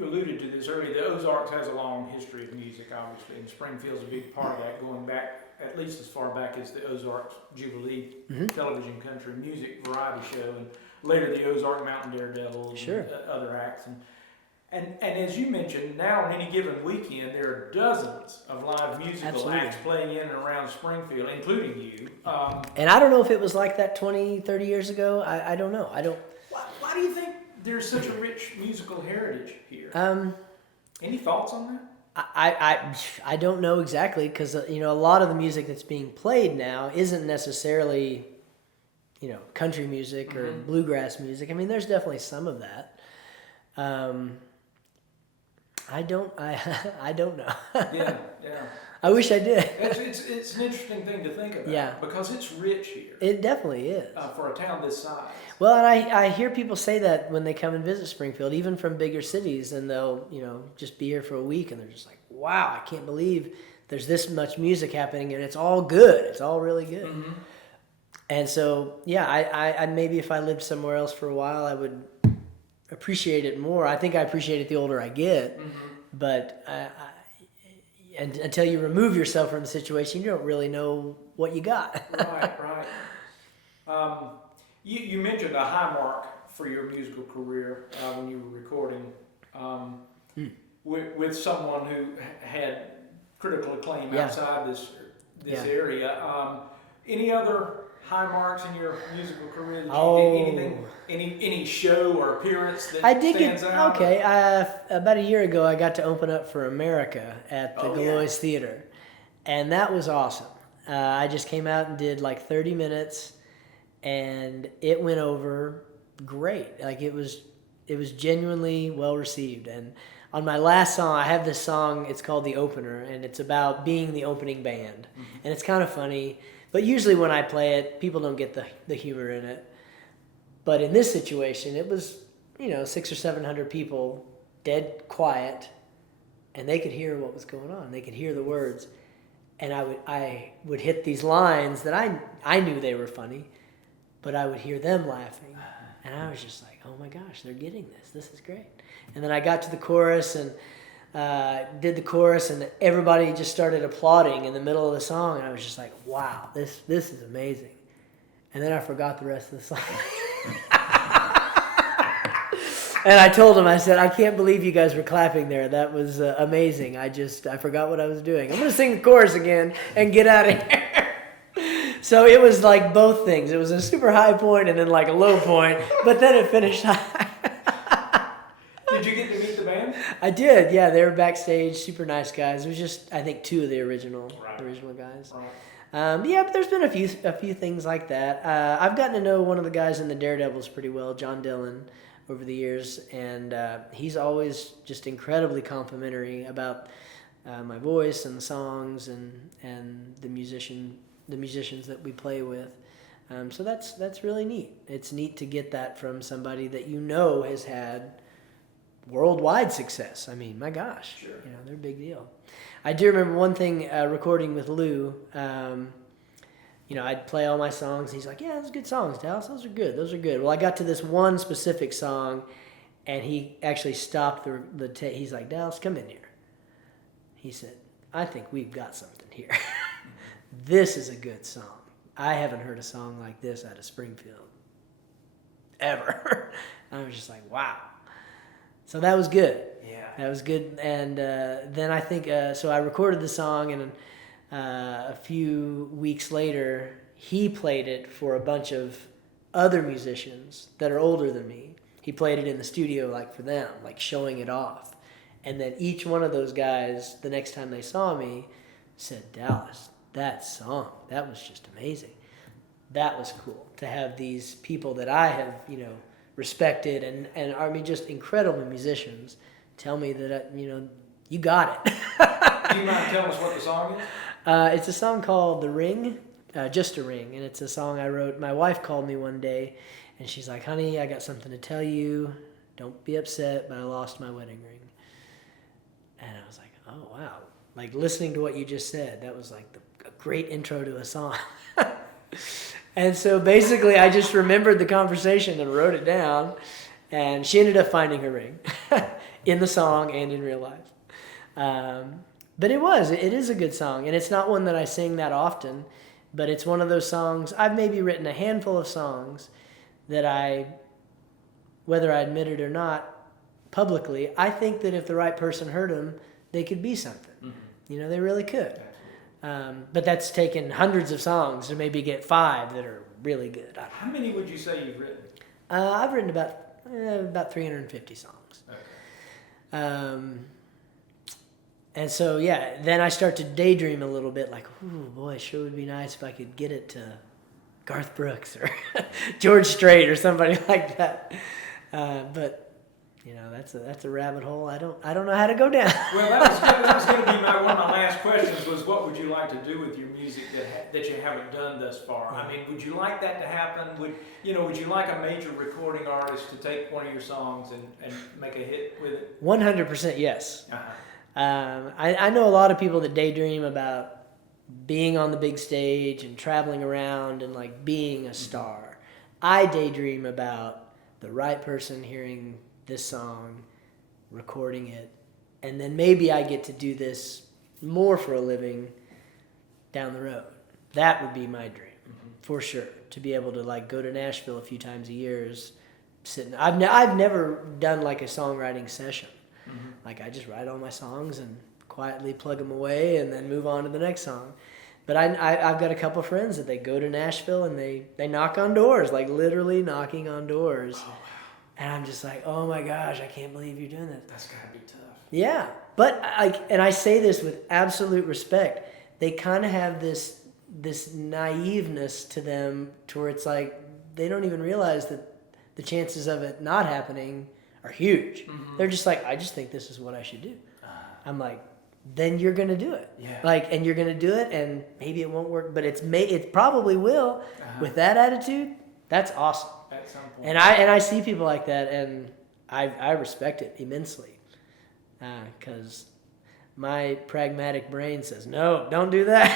alluded to this earlier. The Ozarks has a long history of music, obviously, and Springfield's a big part of that, going back at least as far back as the Ozarks Jubilee television country music variety show, and later the Ozark Mountain Daredevils and other acts. And as you mentioned, now on any given weekend, there are dozens of live musical acts playing in and around Springfield, including you. And I don't know if it was like that 20, 30 years ago. I don't know. Why do you think there's such a rich musical heritage here? Any thoughts on that? I don't know exactly, because a lot of the music that's being played now isn't necessarily country music or bluegrass music. I mean, there's definitely some of that. I don't know. Yeah. I wish I did. It's an interesting thing to think about. Yeah. Because it's rich here. It definitely is. For a town this size. Well, and I hear people say that when they come and visit Springfield, even from bigger cities, and they'll, just be here for a week, and they're just like, wow, I can't believe there's this much music happening, and it's all good. It's all really good. Mm-hmm. And so, yeah, I maybe if I lived somewhere else for a while, I would appreciate it more. I think I appreciate it the older I get, but and until you remove yourself from the situation, you don't really know what you got. Right. You mentioned a high mark for your musical career when you were recording with someone who had critical acclaim outside this area. Any other high marks in your musical career? Any show or appearance that stands out? Okay. About a year ago, I got to open up for America at the Galois Theater, and that was awesome. I just came out and did like 30 minutes, and it went over great. Like it was genuinely well received. And on my last song, I have this song. It's called The Opener, and it's about being the opening band, and it's kind of funny. But usually when I play it, people don't get the humor in it. But in this situation, it was, 600 or 700 people, dead quiet, and they could hear what was going on. They could hear the words. And I would hit these lines that I knew they were funny, but I would hear them laughing. And I was just like, oh my gosh, they're getting this. This is great. And then I got to the chorus and did the chorus, and everybody just started applauding in the middle of the song, and I was just like, wow, this is amazing. And then I forgot the rest of the song. And I told him, I said, I can't believe you guys were clapping there. That was amazing. I forgot what I was doing. I'm going to sing the chorus again and get out of here. So it was like both things. It was a super high point and then like a low point, but then it finished high. Did you get to meet the band? I did, yeah. They were backstage, super nice guys. It was just, I think, two of the original guys. Right. Yeah, but there's been a few things like that. I've gotten to know one of the guys in the Daredevils pretty well, John Dillon, over the years, and he's always just incredibly complimentary about my voice and the songs and the musicians that we play with. So that's really neat. It's neat to get that from somebody that has had worldwide success. I mean, my gosh, Sure. They're a big deal. I do remember one thing recording with Lou. I'd play all my songs. He's like, "Yeah, those are good songs, Dallas. Those are good. Those are good." Well, I got to this one specific song, and he actually stopped the tape. He's like, "Dallas, come in here." He said, "I think we've got something here. This is a good song. I haven't heard a song like this out of Springfield ever." I was just like, wow. So that was good. Yeah. That was good. And then I think, so I recorded the song, and a few weeks later, he played it for a bunch of other musicians that are older than me. He played it in the studio, like, for them, like, showing it off. And then each one of those guys, the next time they saw me, said, "Dallas, that song, that was just amazing." That was cool to have these people that I have, respected and are just incredible musicians tell me that, you got it. Do you mind telling us what the song is? It's a song called The Ring, Just a Ring, and it's a song I wrote. My wife called me one day, and she's like, "Honey, I got something to tell you. Don't be upset, but I lost my wedding ring." And I was like, "Oh, wow." Like, listening to what you just said, that was like a great intro to a song. And so basically I just remembered the conversation and wrote it down, and she ended up finding her ring in the song and in real life. But it is a good song, and it's not one that I sing that often, but it's one of those songs. I've maybe written a handful of songs that whether I admit it or not publicly, I think that if the right person heard them, they could be something. Mm-hmm. They really could. But that's taken hundreds of songs to maybe get 5 that are really good. How many would you say you've written? I've written about 350 songs. Okay. And so, then I start to daydream a little bit, like, "Ooh, boy, sure would be nice if I could get it to Garth Brooks or George Strait or somebody like that." But that's a rabbit hole I don't know how to go down. Well, that was going to be one of my last questions, was what would you like to do with your music that you haven't done thus far? I mean, would you like that to happen? Would you like a major recording artist to take one of your songs and make a hit with it? 100% yes. Uh-huh. I know a lot of people that daydream about being on the big stage and traveling around and, like, being a star. I daydream about the right person hearing this song, recording it, and then maybe I get to do this more for a living down the road. That would be my dream, for sure, to be able to, like, go to Nashville a few times a year. I've never done, like, a songwriting session. Mm-hmm. Like, I just write all my songs and quietly plug them away and then move on to the next song. But I've got a couple friends that they go to Nashville and they knock on doors, like, literally knocking on doors. Oh, wow. And I'm just like, "Oh my gosh, I can't believe you're doing that." That's gotta be tough. Yeah, but I say this with absolute respect. They kind of have this naiveness to them, to where it's like they don't even realize that the chances of it not happening are huge. Mm-hmm. They're just like, "I just think this is what I should do." I'm like, then you're gonna do it. Yeah. Like, and you're gonna do it, and maybe it won't work, but it probably will. Uh-huh. With that attitude, that's awesome. At some point. And I see people like that, and I respect it immensely, because my pragmatic brain says, "No, don't do that."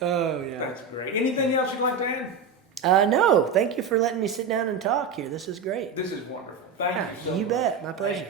Oh yeah. That's great. Anything else you'd like to add? No. Thank you for letting me sit down and talk here. This is great. This is wonderful. Thank you so much. You bet. My pleasure.